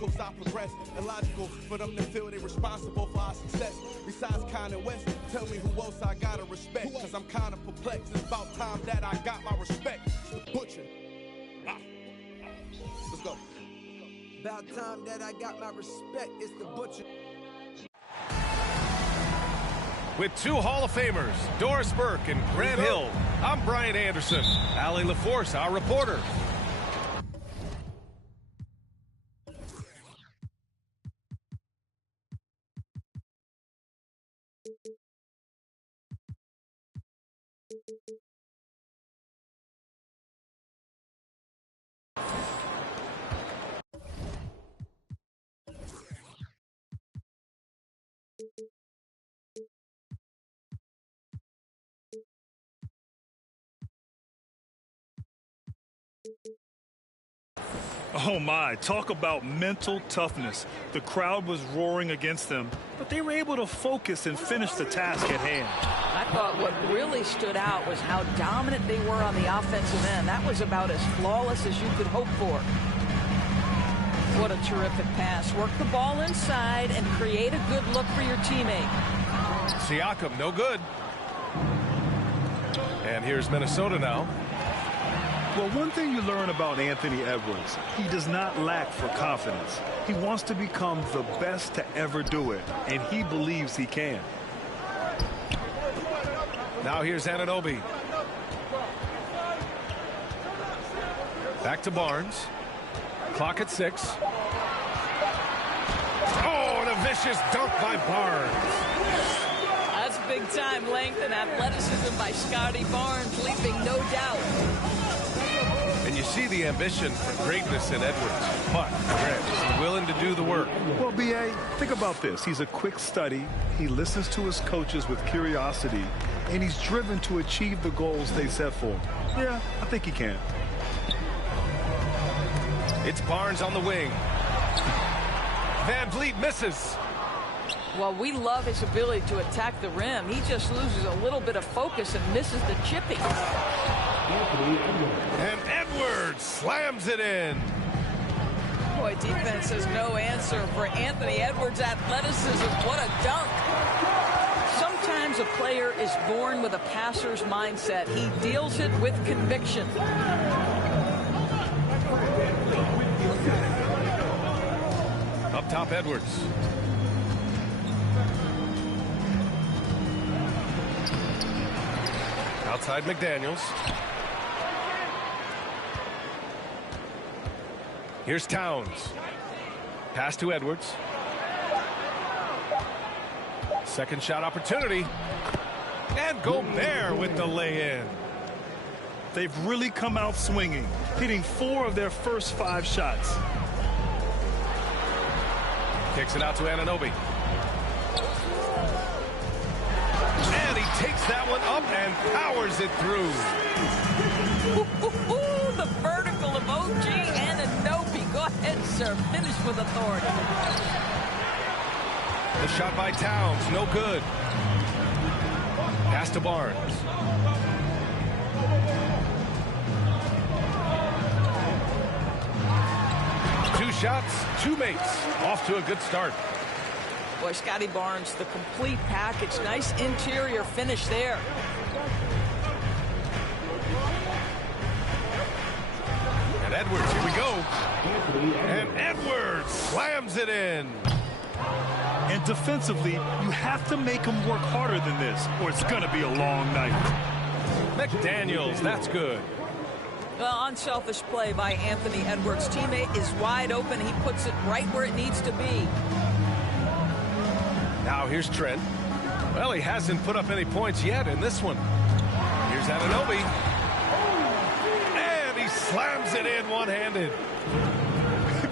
obstacles I progress. Illogical for them to feel they responsible for our success. Besides Kanye West, tell me who else I gotta respect. Cause I'm kinda perplexed. It's about time that I got my respect. The Butcher. Let's go. About time that I got my respect. It's the Butcher. With two Hall of Famers, Doris Burke and Grant Hill, I'm Brian Anderson. Allie LaForce, our reporter. Oh my, talk about mental toughness. The crowd was roaring against them, but they were able to focus and finish the task at hand. I thought what really stood out was how dominant they were on the offensive end. That was about as flawless as you could hope for. What a terrific pass. Work the ball inside and create a good look for your teammate. Siakam, no good. And here's Minnesota now. Well, one thing you learn about Anthony Edwards, he does not lack for confidence. He wants to become the best to ever do it, and he believes he can. Now here's Anunoby. Back to Barnes. Clock at 6. Oh, and a vicious dunk by Barnes. That's big-time length and athleticism by Scotty Barnes, leaving no doubt. And you see the ambition for greatness in Edwards, but Grant is willing to do the work. Well, B.A., think about this. He's a quick study. He listens to his coaches with curiosity, and he's driven to achieve the goals they set for him. Yeah, I think he can. It's Barnes on the wing. Van Vliet misses. Well, we love his ability to attack the rim. He just loses a little bit of focus and misses the chipping. And Edwards slams it in. Boy, defense has no answer for Anthony Edwards' athleticism. What a dunk. Sometimes a player is born with a passer's mindset. He deals it with conviction. Up top, Edwards. Outside McDaniels. Here's Towns. Pass to Edwards. Second shot opportunity. And Gobert with the lay-in. They've really come out swinging, hitting 4 of their first 5 shots. Kicks it out to Anunoby. And he takes that one up and powers it through. The vertical of OG Anunoby. Go ahead, sir. Finish with authority. The shot by Towns, no good. Pass to Barnes. Two shots, 2 makes. Off to a good start. Boy, Scotty Barnes, the complete package. Nice interior finish there. And Edwards, here we go. And Edwards slams it in. And defensively, you have to make him work harder than this, or it's going to be a long night. McDaniels, that's good. Well, unselfish play by Anthony Edwards. Teammate is wide open. He puts it right where it needs to be. Now here's Trent. Well, he hasn't put up any points yet in this one. Here's Anunoby. And he slams it in one-handed.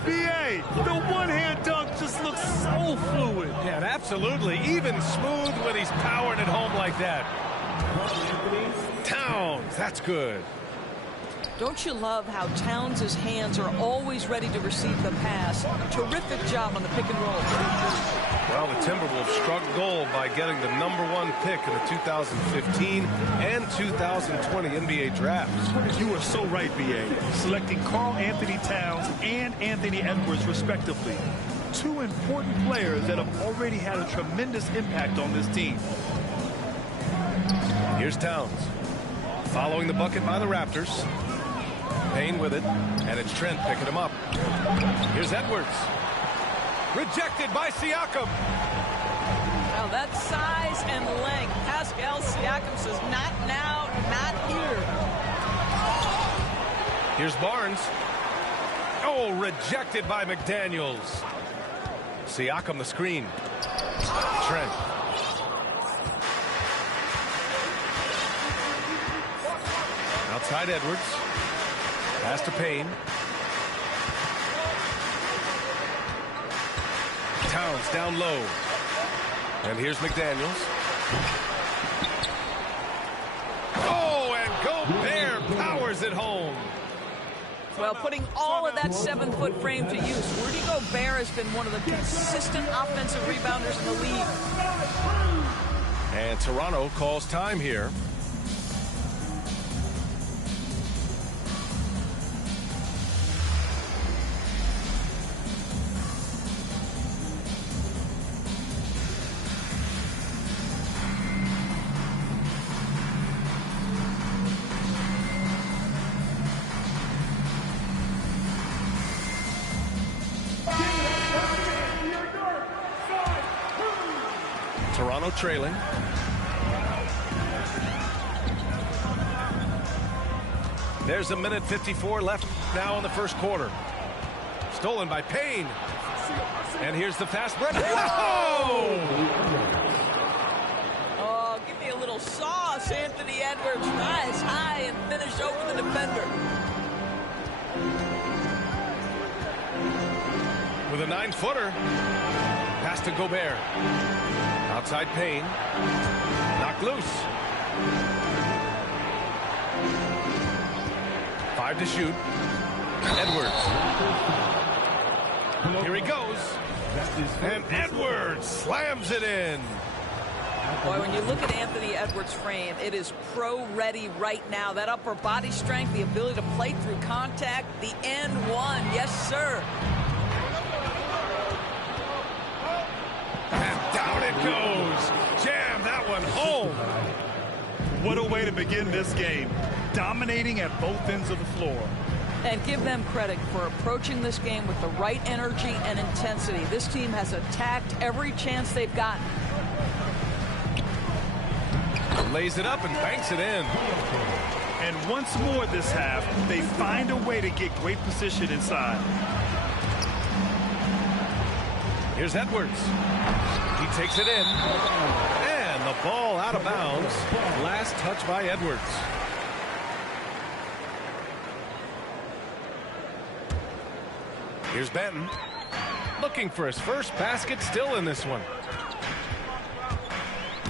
B.A., the one-hand dunk just looks so fluid. Yeah, and absolutely. Even smooth when he's powering it home like that. Towns, that's good. Don't you love how Towns' hands are always ready to receive the pass? Terrific job on the pick and roll. Well, the Timberwolves struck gold by getting the #1 pick in the 2015 and 2020 NBA drafts. You are so right, B.A. Selecting Karl Anthony Towns and Anthony Edwards, respectively. Two important players that have already had a tremendous impact on this team. Here's Towns. Following the bucket by the Raptors. Payne with it, and it's Trent picking him up. Here's Edwards. Rejected by Siakam. Now that size and length. Pascal Siakam says, not now, not here. Here's Barnes. Oh, rejected by McDaniels. Siakam the screen. Trent. Outside Edwards. Pass to Payne. Towns down low. And here's McDaniels. Oh, and Gobert powers it home. Well, putting all of that 7-foot frame to use, Rudy Gobert has been one of the consistent offensive rebounders in the league. And Toronto calls time here. Toronto trailing. There's 1:54 left now in the first quarter. Stolen by Payne. And here's the fast break. Oh, give me a little sauce. Anthony Edwards rise high and finish over the defender. With a 9-footer. Pass to Gobert. Outside Payne. Knocked loose. 5 to shoot. Edwards. Here he goes. And Edwards slams it in. Boy, when you look at Anthony Edwards' frame, it is pro-ready right now. That upper body strength, the ability to play through contact, the and one. Yes, sir. And down it goes. Jam that one home. What a way to begin this game. Dominating at both ends of the floor. And give them credit for approaching this game with the right energy and intensity. This team has attacked every chance they've gotten. Lays it up and banks it in. And once more this half, they find a way to get great position inside. Here's Edwards. He takes it in. And the ball out of bounds. Last touch by Edwards. Here's Benton. Looking for his first basket, still in this one.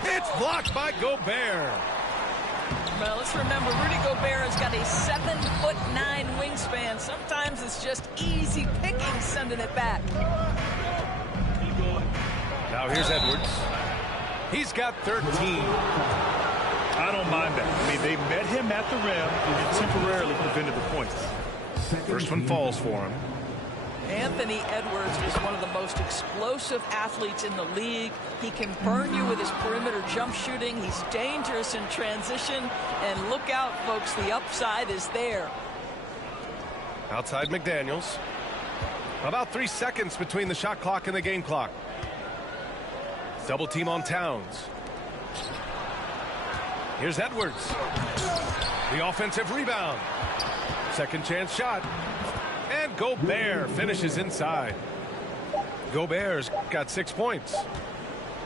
It's blocked by Gobert. Well, let's remember, Rudy Gobert has got a 7'9" wingspan. Sometimes it's just easy picking sending it back. Now here's Edwards. He's got 13. I don't mind that. I mean, they met him at the rim and temporarily prevented the points. First one falls for him. Anthony Edwards is one of the most explosive athletes in the league. He can burn you with his perimeter jump shooting. He's dangerous in transition. And look out, folks, the upside is there. Outside McDaniels. About 3 seconds between the shot clock and the game clock. Double team on Towns. Here's Edwards. The offensive rebound. Second chance shot. And Gobert finishes inside. Gobert's got 6 points.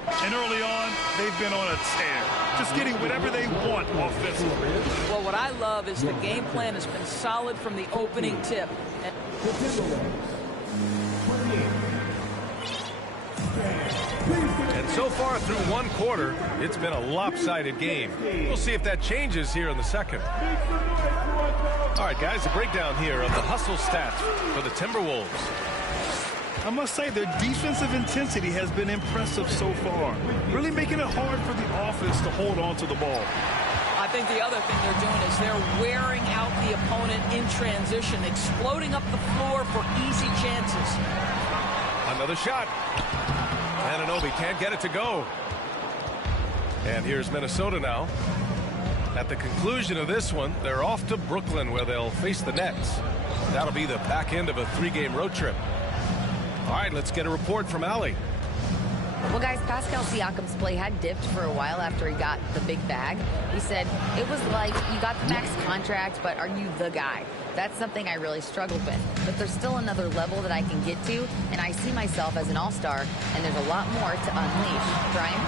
And early on, they've been on a tear. Just getting whatever they want offensively. Well, what I love is the game plan has been solid from the opening tip. And So far through one quarter, it's been a lopsided game. We'll see if that changes here in the second. All right, guys, a breakdown here of the hustle stats for the Timberwolves. I must say their defensive intensity has been impressive so far, really making it hard for the offense to hold on to the ball. I think the other thing they're doing is they're wearing out the opponent in transition, exploding up the floor for easy chances. Another shot. Anunoby can't get it to go. And here's Minnesota now. At the conclusion of this one, they're off to Brooklyn where they'll face the Nets. That'll be the back end of a 3-game road trip. All right, let's get a report from Allie. Well, guys, Pascal Siakam's play had dipped for a while after he got the big bag. He said, it was like, you got the max contract, but are you the guy? That's something I really struggled with. But there's still another level that I can get to, and I see myself as an all-star, and there's a lot more to unleash. Brian?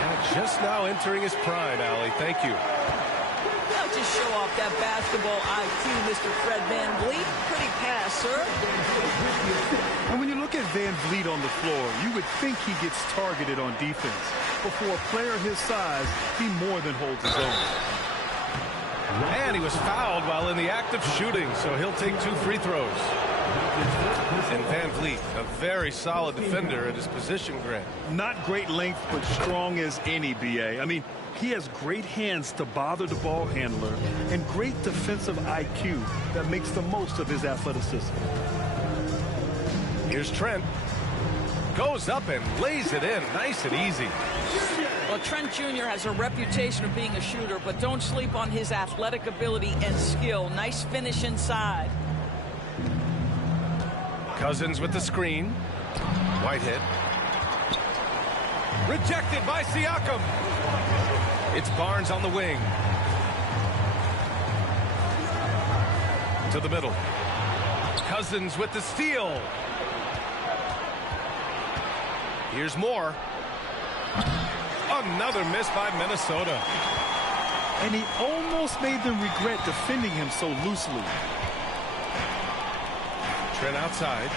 Yeah, just now entering his prime, Allie. Thank you. Now just show off that basketball IQ, Mr. Fred VanVleet. Pretty pass, sir. And when you look at VanVleet on the floor, you would think he gets targeted on defense. But for a player his size, he more than holds his own. And he was fouled while in the act of shooting, so he'll take 2 free throws. And VanVleet, a very solid defender at his position, Grant. Not great length, but strong as any, B.A. I mean, he has great hands to bother the ball handler and great defensive IQ that makes the most of his athleticism. Here's Trent. Goes up and lays it in nice and easy. Well, Trent Jr. has a reputation of being a shooter, but don't sleep on his athletic ability and skill. Nice finish inside. Cousins with the screen. Whitehead. Rejected by Siakam. It's Barnes on the wing. To the middle. Cousins with the steal. Here's Moore. Another miss by Minnesota. And he almost made them regret defending him so loosely. Trent outside.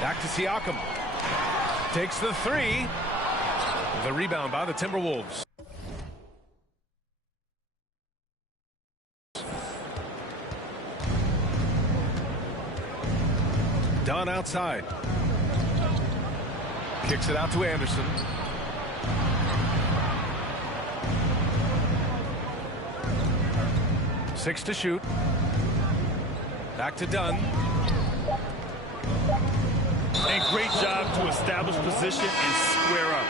Back to Siakam. Takes the 3. The rebound by the Timberwolves. Dunn outside. Kicks it out to Anderson. Six to shoot. Back to Dunn. And great job to establish position and square up.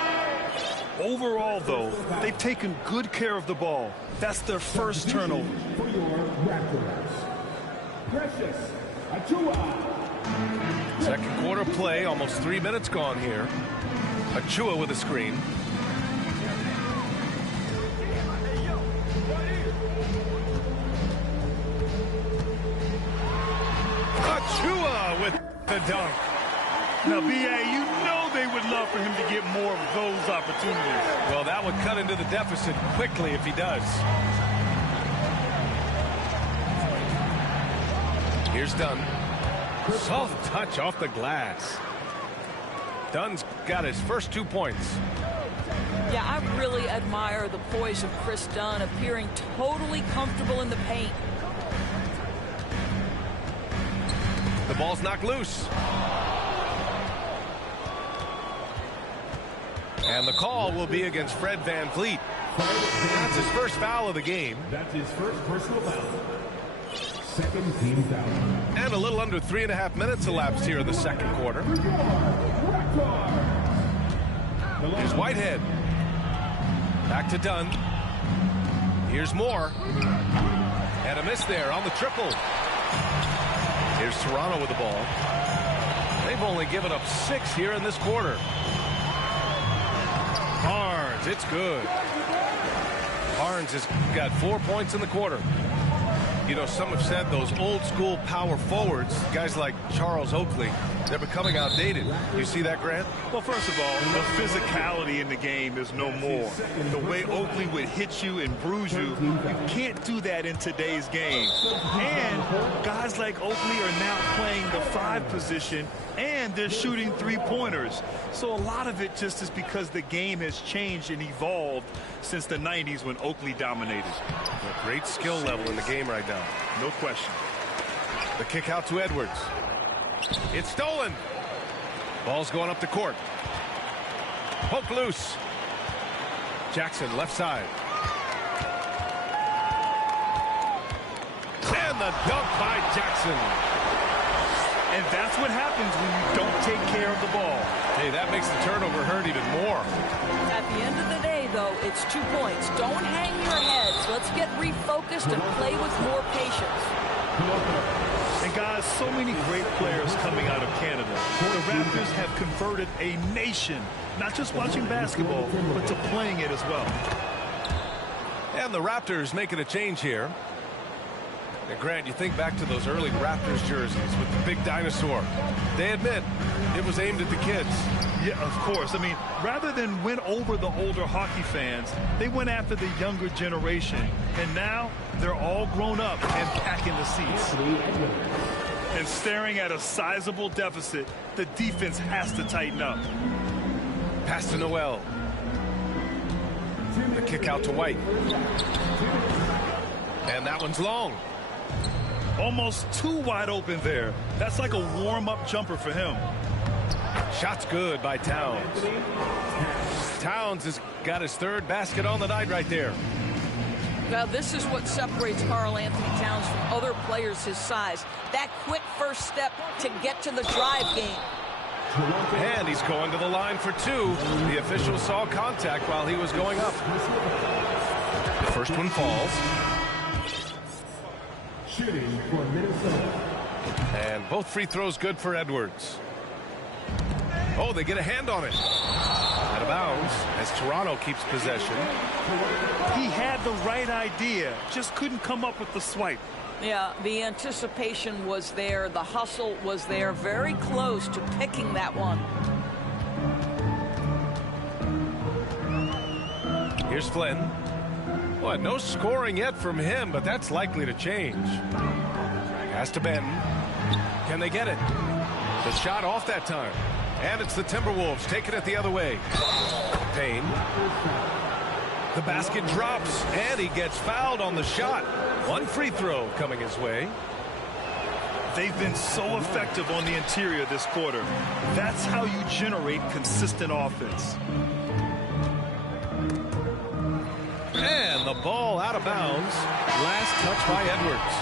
Overall, though, they've taken good care of the ball. That's their first turnover. For your Raptors, Precious Achiuwa. Second quarter play, almost 3 minutes gone here. Achiuwa with a screen. Achiuwa with the dunk. Now, B.A., you know they would love for him to get more of those opportunities. Well, that would cut into the deficit quickly if he does. Here's Dunn. Soft touch off the glass. Dunn's got his first 2 points. Yeah, I really admire the poise of Chris Dunn, appearing totally comfortable in the paint. The ball's knocked loose. And the call will be against Fred VanVleet. That's his first foul of the game. That's his first personal foul. Second team foul. And a little under 3.5 minutes elapsed here in the second quarter. Here's Whitehead. Back to Dunn. Here's Moore. And a miss there on the triple. Here's Toronto with the ball. They've only given up 6 here in this quarter. Barnes, it's good. Barnes has got 4 points in the quarter. You know, some have said those old school power forwards, guys like Charles Oakley, they're becoming outdated. You see that, Grant? Well, first of all, the physicality in the game is no more. The way Oakley would hit you and bruise you, you can't do that in today's game. And guys like like Oakley are now playing the 5 position, and they're shooting 3-pointers. So a lot of it just is because the game has changed and evolved since the 90s when Oakley dominated. A great skill level in the game right now. No question. The kick out to Edwards. It's stolen. Ball's going up the court. Poke loose. Jackson left side. And the dunk by Jackson. And that's what happens when you don't take care of the ball. Hey, that makes the turnover hurt even more. At the end of the day, though, it's 2 points. Don't hang your heads. Let's get refocused and play with more patience. And guys, so many great players coming out of Canada. The Raptors have converted a nation, not just watching basketball, but to playing it as well. And the Raptors making a change here. And Grant, you think back to those early Raptors jerseys with the big dinosaur. They admit it was aimed at the kids. Yeah, of course. I mean, rather than win over the older hockey fans, they went after the younger generation. And now they're all grown up and packing the seats. And staring at a sizable deficit, the defense has to tighten up. Pass to Noel. The kick out to White. And that one's long. Almost too wide open there. That's like a warm-up jumper for him. Shot's good by Towns. Towns has got his 3rd basket on the night right there. Now, this is what separates Karl Anthony Towns from other players his size. That quick first step to get to the drive game. And he's going to the line for 2. The official saw contact while he was going up. The first one falls. Shooting for Minnesota. And both free throws good for Edwards. Oh, they get a hand on it. Out of bounds as Toronto keeps possession. He had the right idea, just couldn't come up with the swipe. Yeah, the anticipation was there. The hustle was there. Very close to picking that one. Here's Flynn. Well, no scoring yet from him, but that's likely to change. Has to bend. Can they get it? The shot off that time. And it's the Timberwolves taking it the other way. Payne. The basket drops, and he gets fouled on the shot. 1 free throw coming his way. They've been so effective on the interior this quarter. That's how you generate consistent offense. And the ball out of bounds. Last touch by Edwards.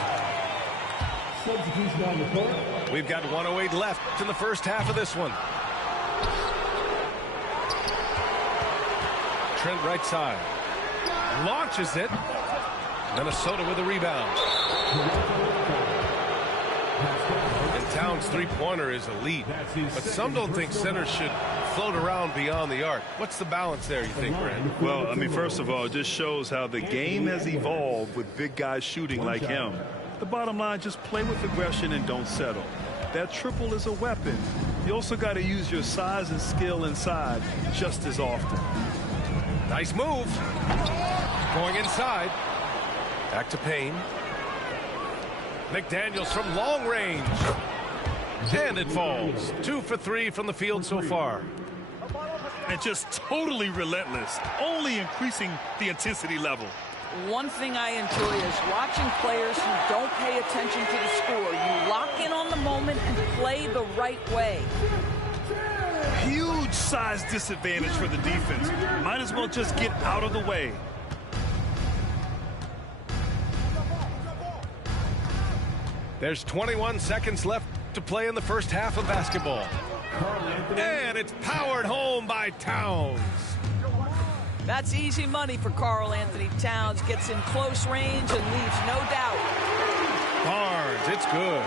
Substitution on the court. We've got 1:08 left in the first half of this one. Trent right side. Launches it. Minnesota with a rebound. And Towns' 3-pointer is elite. But some don't think centers should float around beyond the arc. What's the balance there, you think, Brandon? Well, I mean, first of all, it just shows how the game has evolved with big guys shooting like him. The bottom line, just play with aggression and don't settle. That triple is a weapon. You also got to use your size and skill inside just as often. Nice move. Going inside. Back to Payne. McDaniels from long range. And it falls. 2 for 3 from the field so far. And just totally relentless, only increasing the intensity level. One thing I enjoy is watching players who don't pay attention to the score. You lock in on the moment and play the right way. Huge size disadvantage for the defense. Might as well just get out of the way. There's 21 seconds left to play in the first half of basketball. And it's powered home by Towns. That's easy money for Karl Anthony Towns. Gets in close range and leaves no doubt. Barnes, it's good.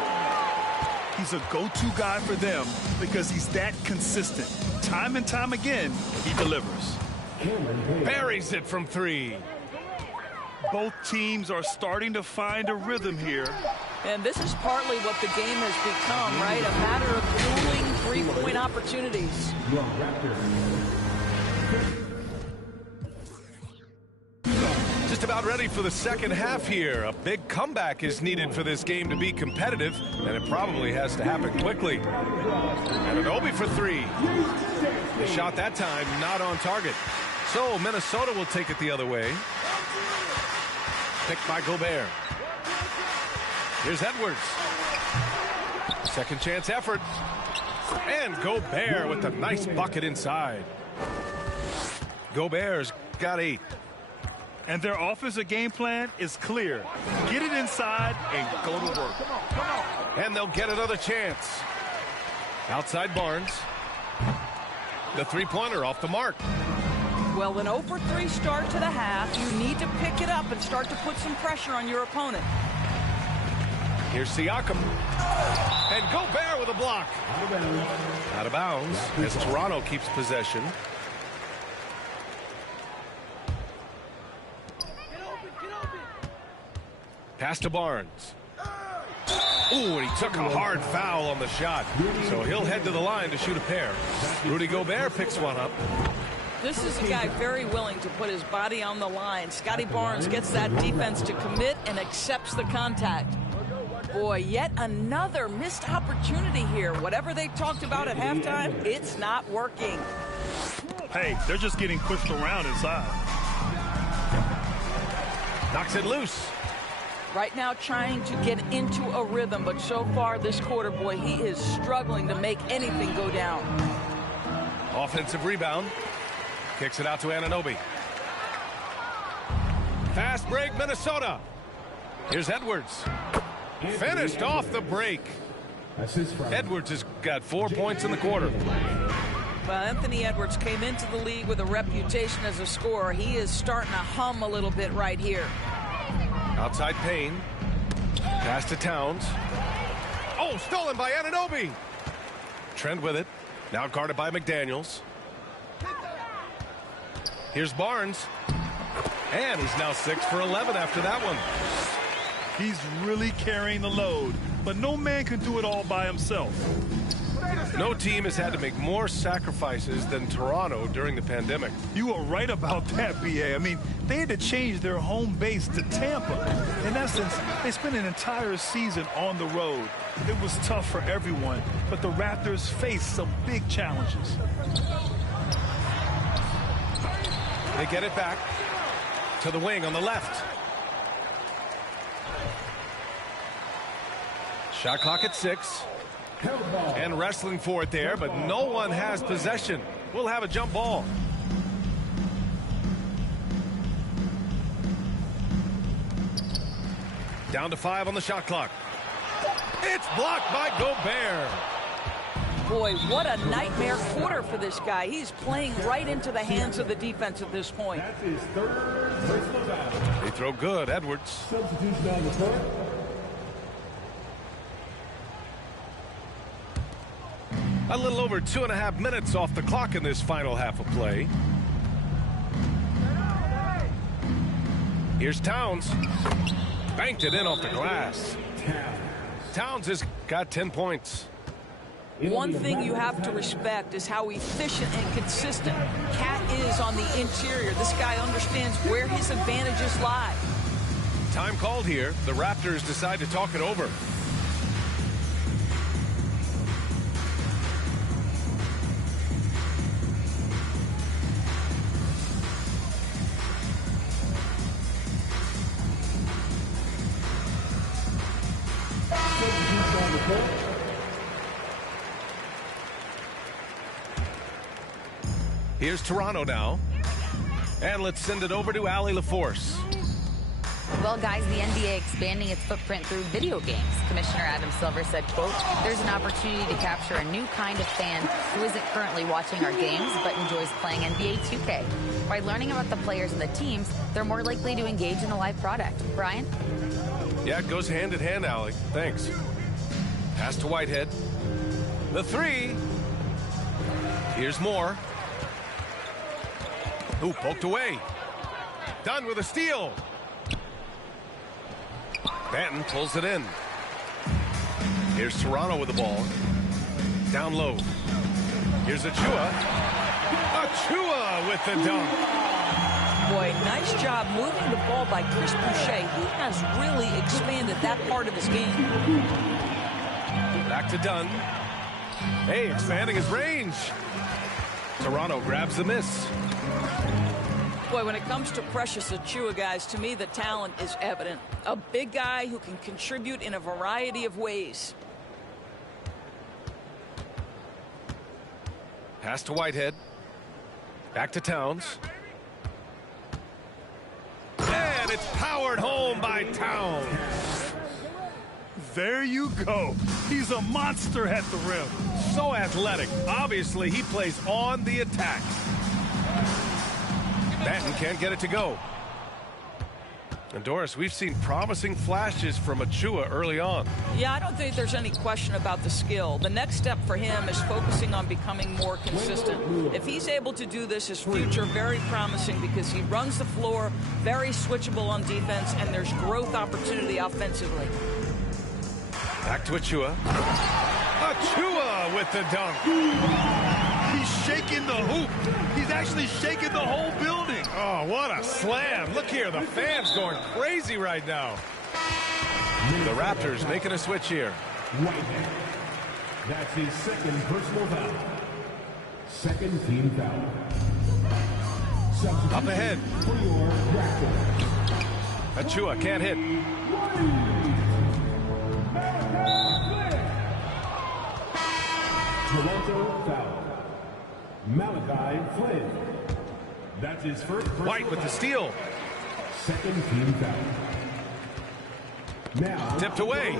He's a go-to guy for them because he's that consistent. Time and time again, he delivers. Buries it from 3. Both teams are starting to find a rhythm here. And this is partly what the game has become, right? A matter of dueling three-point opportunities. Just just about ready for the second half here. A big comeback is needed for this game to be competitive, and it probably has to happen quickly. Anunoby for three. The shot that time not on target. So Minnesota will take it the other way. Picked by Gobert. Here's Edwards. Second chance effort. And Gobert with a nice bucket inside. Gobert's got 8. And their offensive game plan is clear. Get it inside and go to work. And they'll get another chance. Outside Barnes. The three-pointer off the mark. Well, an 0-for-3 start to the half. You need to pick it up and start to put some pressure on your opponent. Here's Siakam. And Gobert with a block. Out of bounds as Toronto keeps possession. Pass to Barnes. Ooh, and he took a hard foul on the shot. So he'll head to the line to shoot a pair. Rudy Gobert picks one up. This is a guy very willing to put his body on the line. Scotty Barnes gets that defense to commit and accepts the contact. Boy, yet another missed opportunity here. Whatever they talked about at halftime, it's not working. Hey, they're just getting pushed around inside. Knocks it loose. Right now trying to get into a rhythm, but so far this quarter, boy, he is struggling to make anything go down. Offensive rebound. Kicks it out to Anunoby. Fast break, Minnesota. Here's Edwards. Finished off the break. Edwards has got 4 points in the quarter. Well, Anthony Edwards came into the league with a reputation as a scorer. He is starting to hum a little bit right here. Outside Payne. Pass to Towns. Oh, stolen by Anunoby. Trent with it. Now guarded by McDaniels. Here's Barnes. And he's now 6 for 11 after that one. He's really carrying the load, but no man can do it all by himself. No team has had to make more sacrifices than Toronto during the pandemic. You are right about that, B.A. I mean, they had to change their home base to Tampa. In essence, they spent an entire season on the road. It was tough for everyone, but the Raptors faced some big challenges. They get it back to the wing on the left. Shot clock at 6. And wrestling for it there, but no one has possession. We'll have a jump ball. Down to 5 on the shot clock. It's blocked by Gobert. Boy, what a nightmare quarter for this guy. He's playing right into the hands of the defense at this point. That's his third personal foul. They throw good, Edwards. Substitution on the court. A little over 2.5 minutes off the clock in this final half of play. Here's Towns. Banked it in off the glass. Towns has got 10 points. One thing you have to respect is how efficient and consistent Cat is on the interior. This guy understands where his advantages lie. Time called here. The Raptors decide to talk it over. Substitution on the court. Here's Toronto now. And let's send it over to Allie LaForce. Well, guys, the NBA expanding its footprint through video games. Commissioner Adam Silver said, quote, "There's an opportunity to capture a new kind of fan who isn't currently watching our games but enjoys playing NBA 2K. By learning about the players and the teams, they're more likely to engage in the live product." Brian? Yeah, it goes hand in hand, Allie. Thanks. Pass to Whitehead. The three. Here's Moore. Ooh, poked away. Done with a steal. Banton pulls it in. Here's Toronto with the ball. Down low. Here's Achua. Achua with the dunk. Boy, nice job moving the ball by Chris Boucher. He has really expanded that part of his game. Back to Dunn. Hey, expanding his range. Toronto grabs the miss. Boy, when it comes to Precious Achiuwa, guys, to me the talent is evident. A big guy who can contribute in a variety of ways. Pass to Whitehead. Back to Towns. And it's powered home by Towns. There you go. He's a monster at the rim. So athletic. Obviously, he plays on the attack. Banton can't get it to go. And Doris, we've seen promising flashes from Achiuwa early on. Yeah, I don't think there's any question about the skill. The next step for him is focusing on becoming more consistent. If he's able to do this, his future very promising because he runs the floor, very switchable on defense, and there's growth opportunity offensively. Back to Achiuwa. Achiuwa with the dunk. He's shaking the hoop. He's actually shaking the whole building. Oh, what a slam. Look here, the fans going crazy right now. The Raptors making a switch here. Whitehead. That's his second personal foul. Second team foul. Up ahead. For your Raptors. Achiuwa can't hit. Toronto foul. Malachi Flynn. That's his first. White with the steal. Second team foul. Now Tipped away.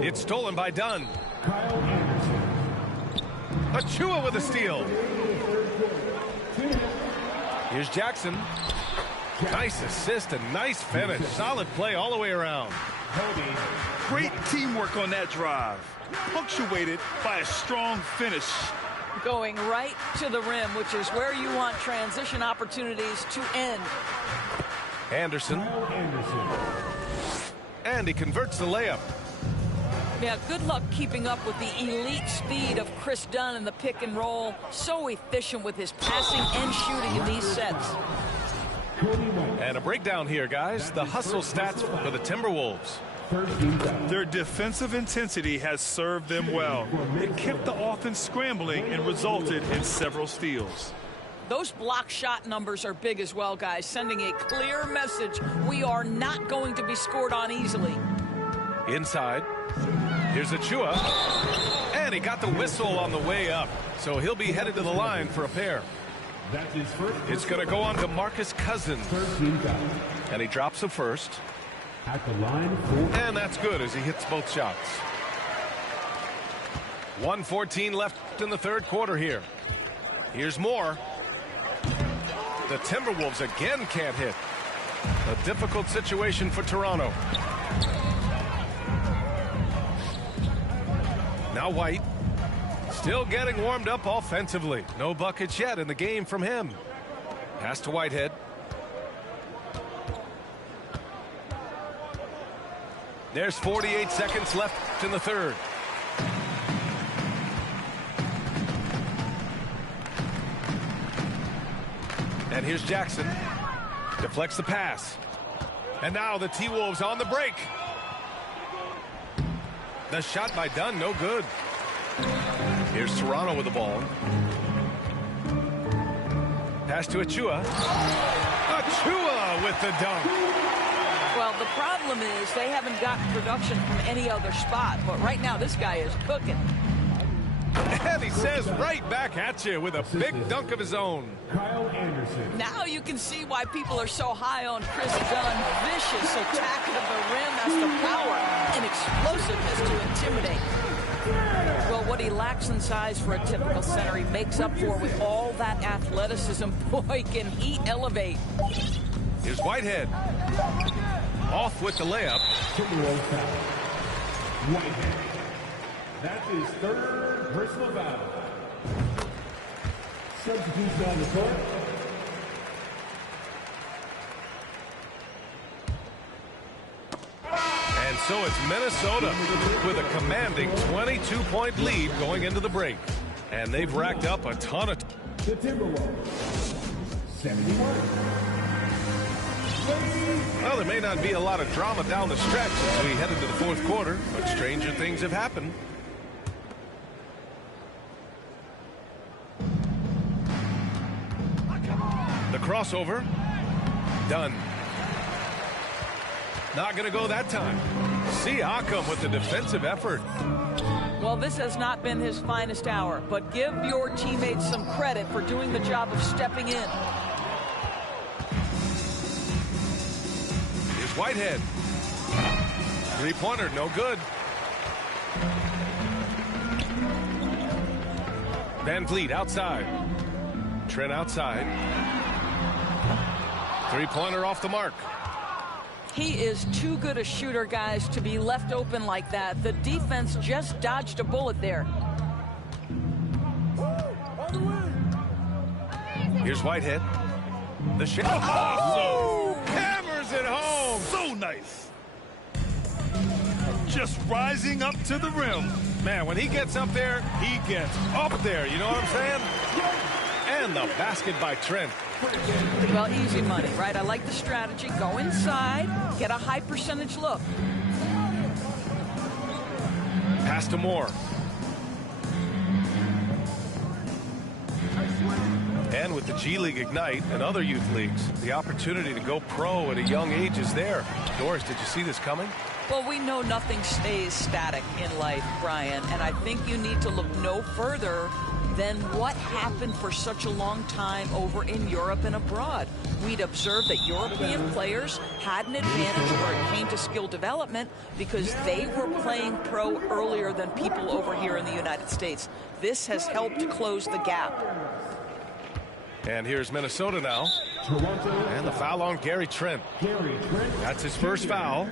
It's stolen by Dunn. Kyle Anderson. Achiuwa with a steal. Here's Jackson. Nice assist and nice finish. Solid play all the way around. Great teamwork on that drive. Punctuated by a strong finish. Going right to the rim, which is where you want transition opportunities to end. Anderson. And he converts the layup. Yeah, good luck keeping up with the elite speed of Chris Dunn in the pick and roll. So efficient with his passing and shooting in these sets. And a breakdown here, guys. The hustle stats for the Timberwolves. Their defensive intensity has served them well. It kept the offense scrambling and resulted in several steals. Those block shot numbers are big as well, guys, sending a clear message. We are not going to be scored on easily. Inside. Here's Achiuwa. And he got the whistle on the way up. So he'll be headed to the line for a pair. That's his first. It's going to go on to Marcus Cousins. And he drops the first. At the line for. And that's good as he hits both shots. 1:14 left in the third quarter here. Here's more. The Timberwolves again can't hit. A difficult situation for Toronto. Now White. Still getting warmed up offensively. No buckets yet in the game from him. Pass to Whitehead. There's 48 seconds left in the third. And here's Jackson. Deflects the pass. And now the T-Wolves on the break. The shot by Dunn, no good. Here's Toronto with the ball. Pass to Achiuwa. Achiuwa with the dunk. Well, the problem is they haven't gotten production from any other spot, but right now this guy is cooking. And he says right back at you with a big dunk of his own. Kyle Anderson. Now you can see why people are so high on Chris Dunn. Vicious attack of the rim. That's the power and explosiveness to intimidate. Well, what he lacks in size for a typical center, he makes up for with all that athleticism. Boy, can he elevate. Here's Whitehead. Off with the layup. Timberwolves foul. Whitehead. That's his third personal foul. Substitution on the court. And so it's Minnesota with a commanding 22-point lead going into the break. And they've racked up a ton of... The Timberwolves. Well, there may not be a lot of drama down the stretch as we head into the fourth quarter, but stranger things have happened. The crossover. Done. Not going to go that time. Siakam with the defensive effort. Well, this has not been his finest hour, but give your teammates some credit for doing the job of stepping in. Here's Whitehead. Three-pointer, no good. Van Vliet outside. Trent outside. Three-pointer off the mark. He is too good a shooter, guys, to be left open like that. The defense just dodged a bullet there. Here's Whitehead. The shot. Oh! Hammers it home. So nice. Just rising up to the rim. Man, when he gets up there, he gets up there. You know what I'm saying? And the basket by Trent. Well, easy money, right? I like the strategy. Go inside, get a high percentage look. Pass to Moore. And with the G League Ignite and other youth leagues, the opportunity to go pro at a young age is there. Doris, did you see this coming? Well, we know nothing stays static in life, Brian, and I think you need to look no further than what happened for such a long time over in Europe and abroad. We'd observed that European players had an advantage where it came to skill development because they were playing pro earlier than people over here in the United States. This has helped close the gap. And here's Minnesota now. And the foul on Gary Trent. That's his first foul.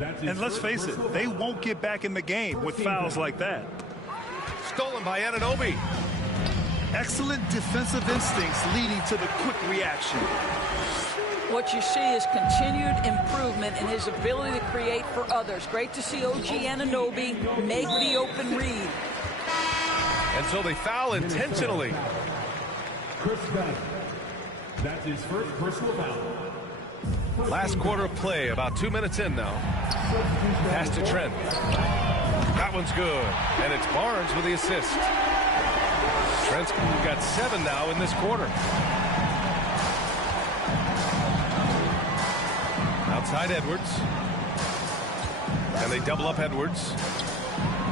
And let's face it, they won't get back in the game with fouls like that. Stolen by Anunoby. Excellent defensive instincts leading to the quick reaction. What you see is continued improvement in his ability to create for others. Great to see OG Anunoby make the open read. And so they foul intentionally. Chris Bell. That's his first personal foul. Last quarter of play, about 2 minutes in now. Pass to Trent. That one's good. And it's Barnes with the assist. Trent's got 7 now in this quarter. Outside Edwards. And they double up Edwards.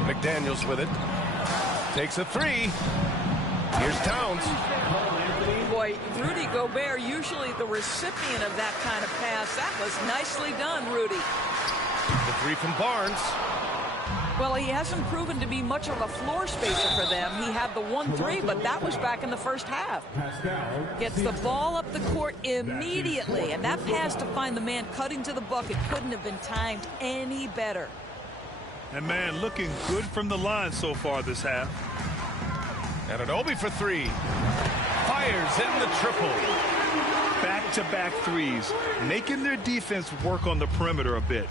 McDaniels with it. Takes a three. Here's Towns. Boy, Rudy Gobert, usually the recipient of that kind of pass. That was nicely done, Rudy. The three from Barnes. Well, he hasn't proven to be much of a floor spacer for them. He had the 1-3, but that was back in the first half. Gets the ball up the court immediately, and that pass to find the man cutting to the bucket couldn't have been timed any better. And man, looking good from the line so far this half. Anunoby for three. Fires in the triple. Back-to-back threes, making their defense work on the perimeter a bit.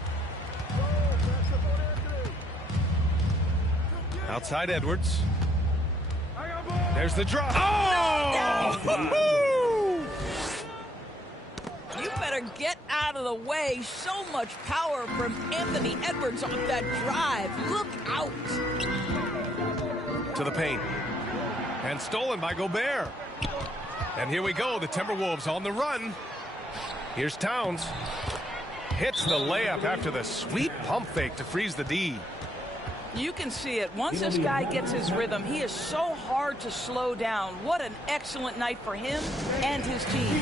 Outside Edwards. There's the drop. Oh! You better get out of the way. So much power from Anthony Edwards on that drive. Look out. To the paint. And stolen by Gobert. And here we go. The Timberwolves on the run. Here's Towns. Hits the layup after the sweet pump fake to freeze the D. You can see it. Once this guy gets his rhythm, he is so hard to slow down. What an excellent night for him and his team.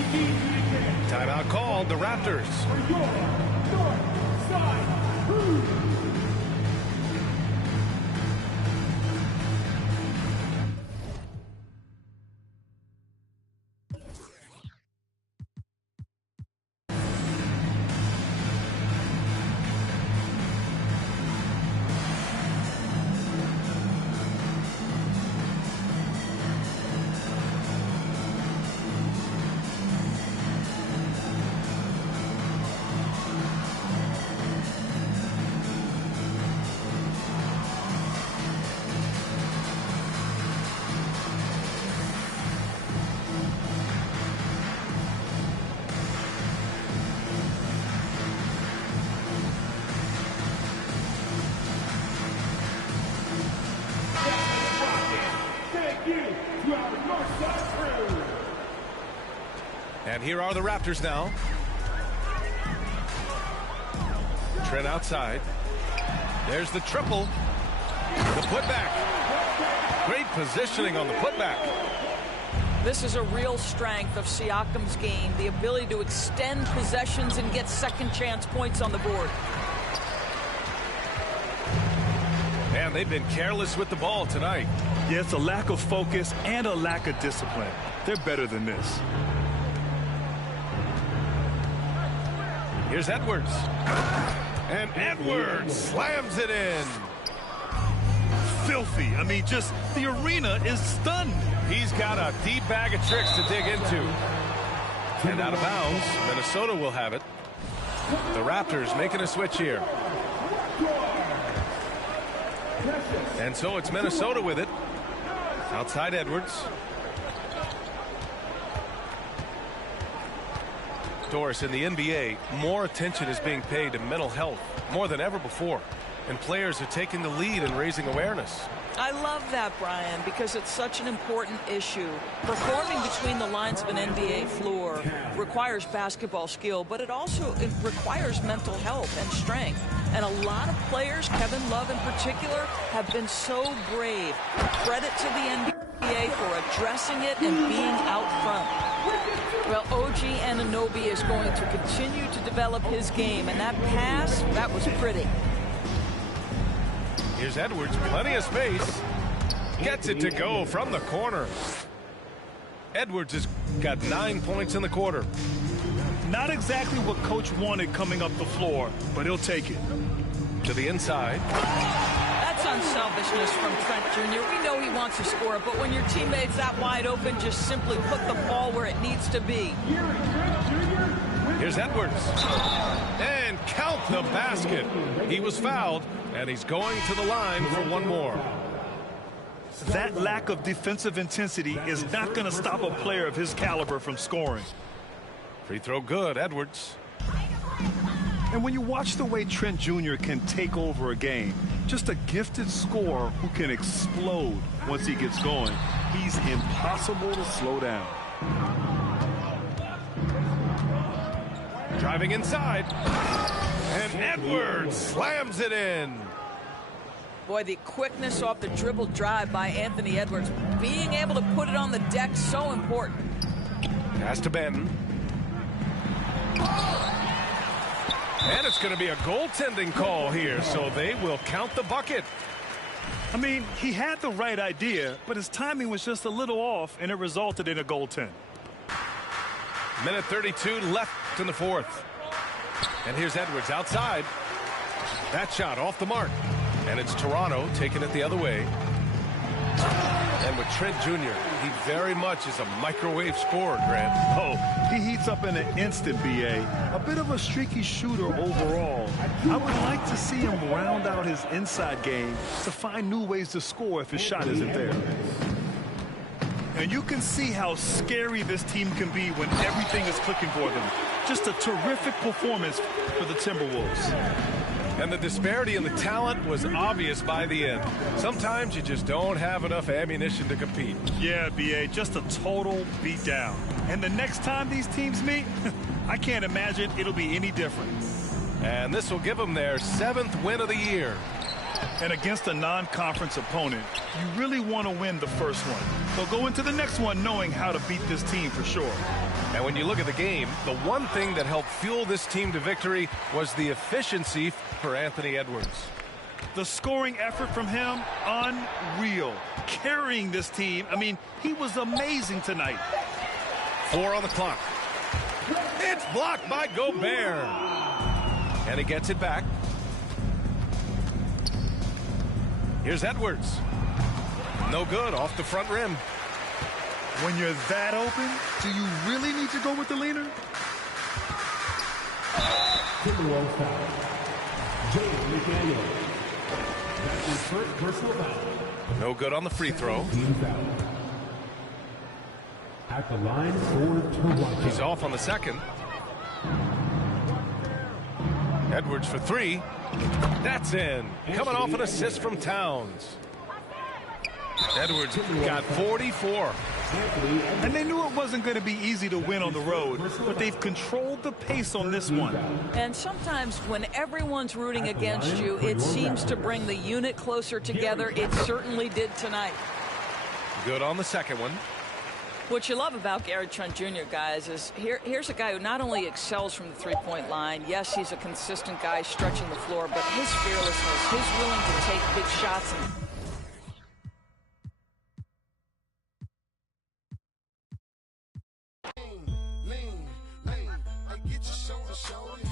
Timeout called. The Raptors. you to our Northside crew. And here are the Raptors now. Trent outside. There's the triple. The putback. Great positioning on the putback. This is a real strength of Siakam's game, the ability to extend possessions and get second chance points on the board. Man, they've been careless with the ball tonight. Yeah, it's a lack of focus and a lack of discipline. They're better than this. Here's Edwards. And Edwards slams it in. Filthy. I mean, just the arena is stunned. He's got a deep bag of tricks to dig into. And out of bounds, Minnesota will have it. The Raptors making a switch here. And so it's Minnesota with it. Outside Edwards. Doris, in the NBA, more attention is being paid to mental health more than ever before. And players are taking the lead and raising awareness. I love that, Brian, because it's such an important issue. Performing between the lines of an NBA floor requires basketball skill, but it requires mental health and strength. And a lot of players, Kevin Love in particular, have been so brave. Credit to the NBA for addressing it and being out front. Well, OG Anunoby is going to continue to develop his game, and that pass, that was pretty. Here's Edwards, plenty of space. Gets it to go from the corner. Edwards has got 9 points in the quarter. Not exactly what coach wanted coming up the floor, but he'll take it. To the inside. That's unselfishness from Trent Jr. We know he wants to score, but when your teammate's that wide open, just simply put the ball where it needs to be. Here's Edwards. And count the basket. He was fouled, and he's going to the line for one more. That lack of defensive intensity is not going to stop a player of his caliber from scoring. Free throw good, Edwards. And when you watch the way Trent Jr. can take over a game, just a gifted scorer who can explode once he gets going, he's impossible to slow down. Driving inside. And Edwards slams it in. Boy, the quickness off the dribble drive by Anthony Edwards. Being able to put it on the deck, so important. Pass to Ben. And it's going to be a goaltending call here, so they will count the bucket. I mean, he had the right idea, but his timing was just a little off, and it resulted in a goaltend. Minute 32 left in the fourth. And here's Edwards outside. That shot off the mark. And it's Toronto taking it the other way. And with Trent Jr., he very much is a microwave scorer, Grant. Oh, he heats up in an instant, B.A. A bit of a streaky shooter overall. I would like to see him round out his inside game to find new ways to score if his shot isn't there. And you can see how scary this team can be when everything is clicking for them. Just a terrific performance for the Timberwolves. And the disparity in the talent was obvious by the end. Sometimes you just don't have enough ammunition to compete. Yeah, B.A., just a total beatdown. And the next time these teams meet, I can't imagine it'll be any different. And this will give them their 7th win of the year. And against a non-conference opponent, you really want to win the first one. So go into the next one knowing how to beat this team for sure. And when you look at the game, the one thing that helped fuel this team to victory was the efficiency for Anthony Edwards. The scoring effort from him, unreal. Carrying this team, I mean, he was amazing tonight. 4 on the clock. It's blocked by Gobert. And he gets it back. Here's Edwards. No good, off the front rim. When you're that open, do you really need to go with the leaner? Timberwolves foul. James McDaniel. That's his first personal foul. No good on the free throw. Team foul. At the line for Toronto. He's off on the second. Edwards for 3. That's in. Coming off an assist from Towns. Edwards got 44. And they knew it wasn't going to be easy to win on the road, but they've controlled the pace on this one. And sometimes when everyone's rooting against you, it seems to bring the unit closer together. It certainly did tonight. Good on the second one. What you love about Gary Trent Jr., guys, is here's a guy who not only excels from the three-point line. Yes, he's a consistent guy stretching the floor, but his fearlessness, his willing to take big shots. Lean, I get your shoulder.